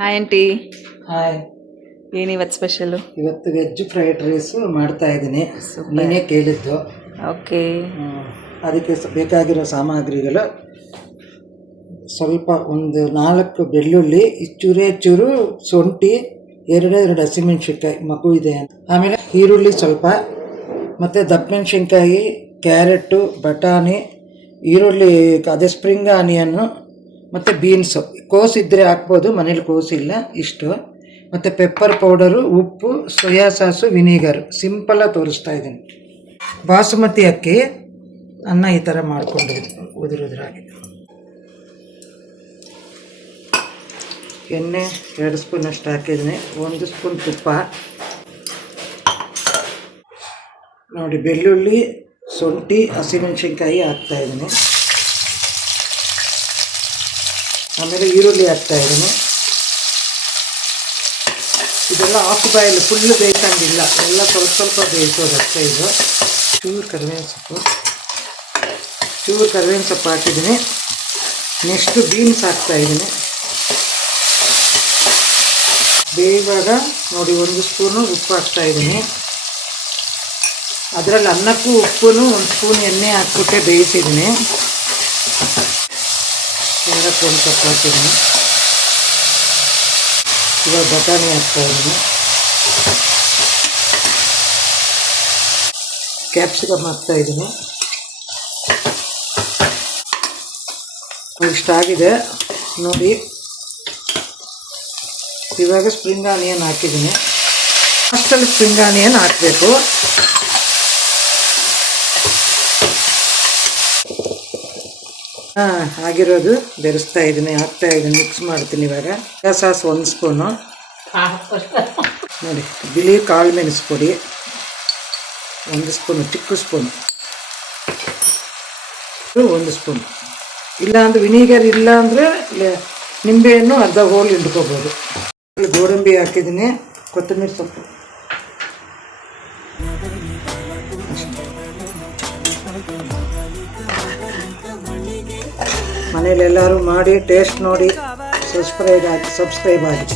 Hi aunty. Hi. ಏನಿವತ್ತು special? ಇವತ್ತು veg fried rice ಮಾಡ್ತಾ ಇದ್ದೀನಿ. ನೀನೇ ಕೇಳಿದ್ದು. ಓಕೆ. ಅದಕ್ಕೆ ಬೇಕಾಗಿರೋ ಸಾಮಗ್ರಿಗಳು ಸ್ವಲ್ಪ ಒಂದು 4 ಬೆಳ್ಳುಳ್ಳಿ, ಚೂರು ಶುಂಠಿ, 2 ಹಸಿಮೆಣ್ಸಿನ್ಕಾಯಿ ಮಗು ಇದೆ ಅಂತ, ಆಮೇಲೆ ಈರುಳ್ಳಿ ಸ್ವಲ್ಪ, ಮತ್ತು ದಪ್ಪಮೆಣ್ಸಿನ್ಕಾಯಿ, ಕ್ಯಾರೆಟು, ಬಟಾಣಿ, ಈರುಳ್ಳಿ, ಅದೇ ಸ್ಪ್ರಿಂಗ್ ಆನಿಯನ್ನು, ಮತ್ತು ಬೀನ್ಸು. ಕೋಸಿದ್ದರೆ ಹಾಕ್ಬೋದು, ಮನೇಲಿ ಕೋಸಿಲ್ಲ. ಇಷ್ಟು, ಮತ್ತು ಪೆಪ್ಪರ್ ಪೌಡರು, ಉಪ್ಪು, ಸೋಯಾ ಸಾಸು, ವಿನಿಗರು. ಸಿಂಪಲಾಗಿ ತೋರಿಸ್ತಾ ಇದ್ದೀನಿ. ಬಾಸುಮತಿ ಅಕ್ಕಿ ಅನ್ನ ಈ ಥರ ಮಾಡ್ಕೊಂಡಿದ್ದೀನಿ, ಉದುರಾಗಿ. ಎಣ್ಣೆ 2 ಸ್ಪೂನಷ್ಟು ಹಾಕಿದ್ದೀನಿ. 1 ಸ್ಪೂನ್ ತುಪ್ಪ ನೋಡಿ. ಬೆಳ್ಳುಳ್ಳಿ, ಶುಂಠಿ, ಹಸಿಮೆಣ್ಸಿನ್ಕಾಯಿ ಹಾಕ್ತಾಯಿದ್ದೀನಿ. ಆಮೇಲೆ ಈರುಳ್ಳಿ ಹಾಕ್ತಾಯಿದ್ದೀನಿ. ಇದೆಲ್ಲ ಹಾಫ್ ಬಾಯಲ್ಲಿ, ಫುಲ್ಲು ಬೇಯಿಸಂಗಿಲ್ಲ, ಎಲ್ಲ ಸ್ವಲ್ಪ ಬೇಯಿಸೋದು ಅಷ್ಟೇ. ಇದು ಚೂರು ಕರಿಬೇವಿನ ಸೊಪ್ಪು ಹಾಕಿದ್ದೀನಿ. ನೆಕ್ಸ್ಟು ಬೀನ್ಸ್ ಹಾಕ್ತಾಯಿದ್ದೀನಿ. ಬೇಯುವಾಗ ನೋಡಿ 1 ಸ್ಪೂನು ಉಪ್ಪು ಹಾಕ್ತಾಯಿದ್ದೀನಿ. ಅದರಲ್ಲಿ ಅನ್ನಕ್ಕೂ ಉಪ್ಪು 1 ಸ್ಪೂನ್ ಎಣ್ಣೆ ಹಾಕ್ಬಿಟ್ಟೆ ಬೇಯಿಸಿದ್ದೀನಿ. ಒಂದು ಸೊಪ್ಪು ಹಾಕಿದ್ದೀನಿ. ಇವಾಗ ಬಟಾಣಿ ಹಾಕ್ತಾಯಿದ್ದೀನಿ. ಕ್ಯಾಪ್ಸಿಕಮ್ ಹಾಕ್ತಾಯಿದ್ದೀನಿ. ಇಷ್ಟಾಗಿದೆ ನೋಡಿ. ಇವಾಗ ಸ್ಪ್ರಿಂಗ್ ಆನಿಯನ್ ಹಾಕಿದ್ದೀನಿ. ಅಷ್ಟರಲ್ಲಿ ಸ್ಪ್ರಿಂಗ್ ಆನಿಯನ್ ಹಾಕಬೇಕು. ಆಗಿರೋದು ಬೆರೆಸ್ತಾ ಇದ್ದೀನಿ, ಹಾಕ್ತಾಯಿದ್ದೀನಿ, ಮಿಕ್ಸ್ ಮಾಡ್ತೀನಿ. ಇವಾಗ ಸಾಸ್ 1 ಸ್ಪೂನು ನೋಡಿ. ಬಿಳಿ ಕಾಳು ಮೆಣಸು ಪುಡಿ 1 ಸ್ಪೂನು, ಚಿಕ್ಕ ಸ್ಪೂನು, 1 ಸ್ಪೂನ್. ಇಲ್ಲಾಂದರೆ ವಿನಿಗರ್ ಇಲ್ಲ ಅಂದರೆ ನಿಂಬೆಹಣ್ಣು ಅರ್ಧ ಹೋಳು ಹಿಂಡ್ಕೋಬೋದು. ಗೋಡಂಬಿ ಹಾಕಿದ್ದೀನಿ, ಕೊತ್ತಂಬರಿ ಸೊಪ್ಪು. ಮನೇಲೆಲ್ಲರೂ ಮಾಡಿ ಟೇಸ್ಟ್ ನೋಡಿ ಸಬ್ಸ್ಕ್ರೈಬ್ ಆಗಿ.